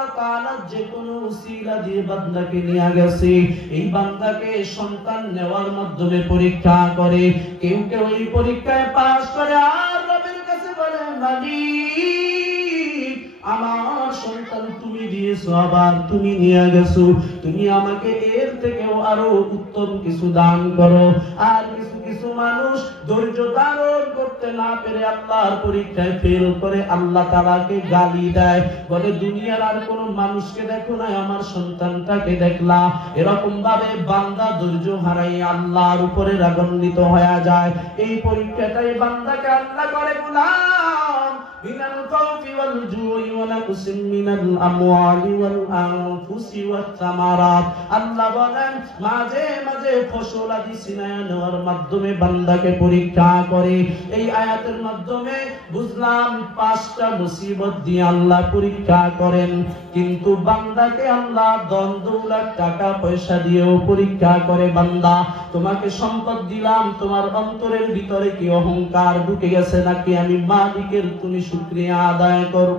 আল্লাহ তাআলা যে কোনো উসিলা দিয়ে বান্দাকে নিয়ে গেছে। এই বান্দাকে সন্তান নেওয়ার মাধ্যমে পরীক্ষা করে। কেউ কেউ এই পরীক্ষায় পাস করে আর রবের কাছে বলে, মালিক আমার সন্তান তুমি দিয়েছো, আবার তুমি নিয়ে গেছো, তুমি আমাকে এর থেকেও আরো উত্তম কিছু দান করো। আর কিছু কিছু মানুষ ধৈর্য ধারণ করতে না পেরে আল্লাহর পরীক্ষায় ফেল করে আল্লাহ তাআলাকে গালি দেয়, বলে দুনিয়ার আর কোন মানুষকে দেখো না, আমার সন্তানটাকে দেখলা। এরকম ভাবে বান্দা ধৈর্য হারাই আল্লাহর উপরে রাগান্বিত হয়ে যায়। এই পরীক্ষাটাই বান্দাকে আল্লাহ করে, গোলাম মিনাল খাউফি ওয়াল জুই ওয়া নাকসিম মিনাল আমওয়ালি ওয়াল আনফুসি ওয়াত সামারাত। আল্লাহ বলেন মাঝে মাঝে ফসল আদি ছিনায়া নেওয়ার মাধ্যমে বান্দাকে পরীক্ষা করে। এই আয়াতের মাধ্যমে বুঝলাম 5টা মুসিবত দিয়ে আল্লাহ পরীক্ষা করেন, কিন্তু বান্দাকে আল্লাহ ধন দৌলত টাকা পয়সা দিয়েও পরীক্ষা করে। বান্দা তোমাকে সম্পদ দিলাম, তোমার অন্তরের ভিতরে কি অহংকার ঢুকে গেছে নাকি আমি মালিকের তুমি শুকরিয়া আদায় করো।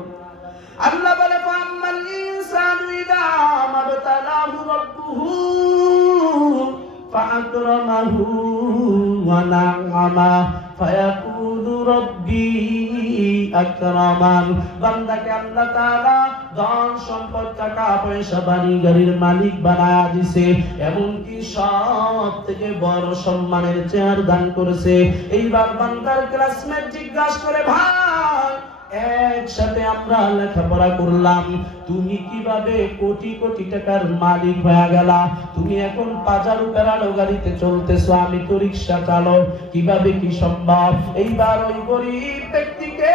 আল্লাহ বলে ফাম্মাল ইনসানু ইযা মাবতালাহু রাব্বুহু ফাআকরামাহু ওয়া না'আমা ফায়াকুলু রাব্বি আকরামান। বান্দাকে আল্লাহ তাআলা ধন সম্পদ টাকা পয়সা বাড়ি গাড়ির মালিক বানায়া দিয়েছে, এমনকি সব থেকে বড় সম্মানের চেয়ার দান করেছে। এইবার বান্দার ক্লাসমেট জিজ্ঞাসা করে, ভাই একসাথে আমরা লেখাপড়া করলাম, তুমি কিভাবে কোটি কোটি টাকার মালিক হয়ে গেলা? তুমি এখন পাজারো পেরালো গাড়িতে চলতেছো, আমি তো রিক্সা চালক, কিভাবে কি সম্ভব? এইবার ওই গরিব ব্যক্তিকে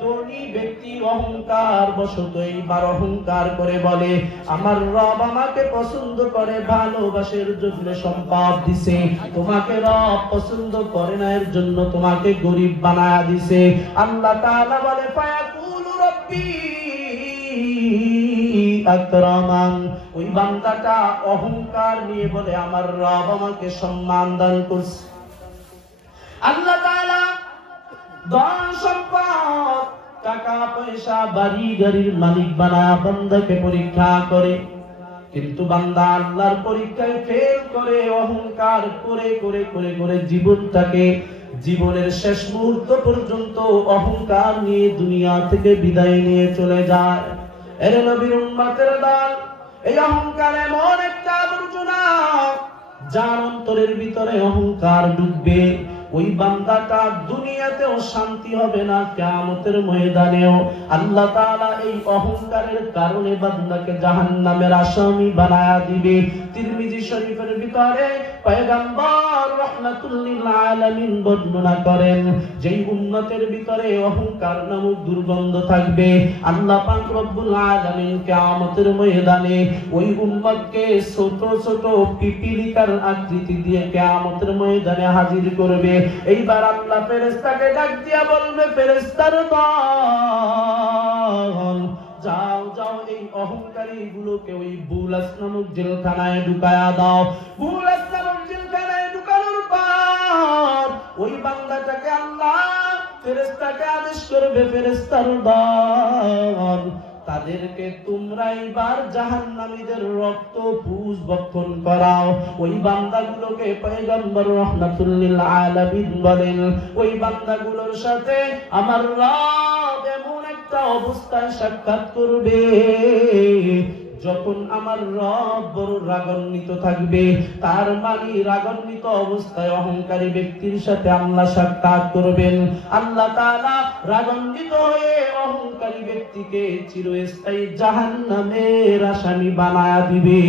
ধনী ব্যক্তি অহংকার বশত এইবার অহংকার করে বলে, আমার রব আমাকে পছন্দ করে, ভালোবাসার জন্য সম্পদ দিছে, তোমাকে রব পছন্দ করে না, এর জন্য তোমাকে গরিব বানায়া দিছে। আল্লাহ তাআলা বলে ফায়াকুলু রাব্বি আকরামান। ওই বান্দাটা অহংকার নিয়ে বলে আমার রব আমাকে সম্মান দান করছে। আল্লাহ তাআলা ধন সম্পদ টাকা পয়সা বাড়ি গাড়ির মালিক বানায়া বান্দাকে পরীক্ষা করে, কিন্তু বান্দা আল্লাহর পরীক্ষায় ফেল করে, অহংকার করে করে করে করে জীবনটাকে জীবনের শেষ মুহূর্ত পর্যন্ত অহংকার নিয়ে দুনিয়া থেকে বিদায় নিয়ে চলে যায়। এর নবীর উম্মতের দল, এই অহংকার এমন একটা আবর্জনা যার অন্তরের ভিতরে অহংকার ঢুকবে, ওই বান্দাটা দুনিয়াতেও শান্তি হবে না, কিয়ামতের ময়দানেও আল্লাহ তাআলা এই অহংকারের কারণে বান্দাকে জাহান্নামের আসামি বানায়া দিবে। তিরমিজি শরীফের ভিতরে পয়গম্বর রাহমাতুল লিল আলামিন বর্ণনা করেন, যেই উম্মতের ভিতরে অহংকার নামক দুর্গন্ধ থাকবে, আল্লাহ পাক রব্বুল আলামিন কিয়ামতের ময়দানে ওই উম্মতকে ছোট ছোট পিপিলিকার আকৃতি দিয়ে কিয়ামতের ময়দানে হাজির করবে। এইবার আল্লাহ ফেরেশতাকে ডাক দিয়া বলবে, ফেরেশতার দল যাও যাও এই অহংকারী গুলোকে ওই বুলাস নামক জেলখানায় ঢুকায়া দাও। বুলাস নামক জেলখানায় ঢুকানোর পর ওই বান্দাটাকে আল্লাহ ফেরেশতাকে আদেশ করবে, ফেরেশতার দল তাদেরকে তোমরা এবার জাহান্নামীদের রক্ত পুষ ভক্ষণ করাও। ওই বান্দাগুলোকে পয়গম্বর রাহমাতুল লিল আলামিন বলেন, ওই বান্দাগুলোর সাথে আমার রব এমন একটা অবস্থায় সাক্ষাৎ করবে যখন আমার রব বড় রাগান্বিত থাকবে। তার মানে রাগান্বিত অবস্থায় অহংকারী ব্যক্তির সাথে আল্লাহ সাক্ষাৎ করবেন। আল্লাহ তাআলা রাগান্বিত হয়ে অহংকারী ব্যক্তিকে চিরস্থায়ী জাহান্নামের আসামি বানায়া দিবে।